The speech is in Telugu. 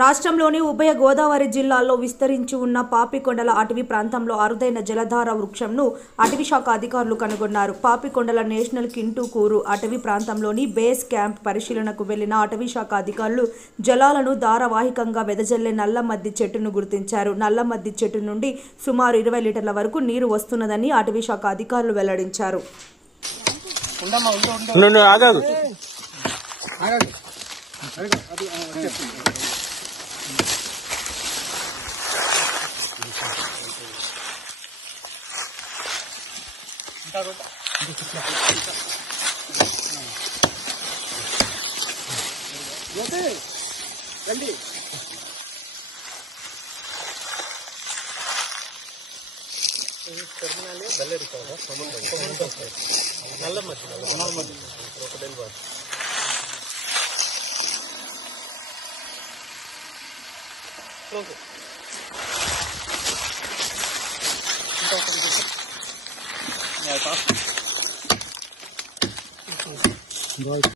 రాష్ట్రంలోని ఉభయ గోదావరి జిల్లాల్లో విస్తరించి ఉన్న పాపికొండల అటవీ ప్రాంతంలో అరుదైన జలధార వృక్షంను అటవీ శాఖ అధికారులు కనుగొన్నారు. పాపికొండల నేషనల్ కింటుకూరు అటవీ ప్రాంతంలోని బేస్ క్యాంప్ పరిశీలనకు వెళ్లిన అటవీ శాఖ అధికారులు జలాలను ధారావాహికంగా వెదజల్లే నల్లమద్ది చెట్టును గుర్తించారు. నల్లమద్ది చెట్టు నుండి సుమారు 20 లీటర్ల వరకు నీరు వస్తున్నదని అటవీ శాఖ అధికారులు వెల్లడించారు.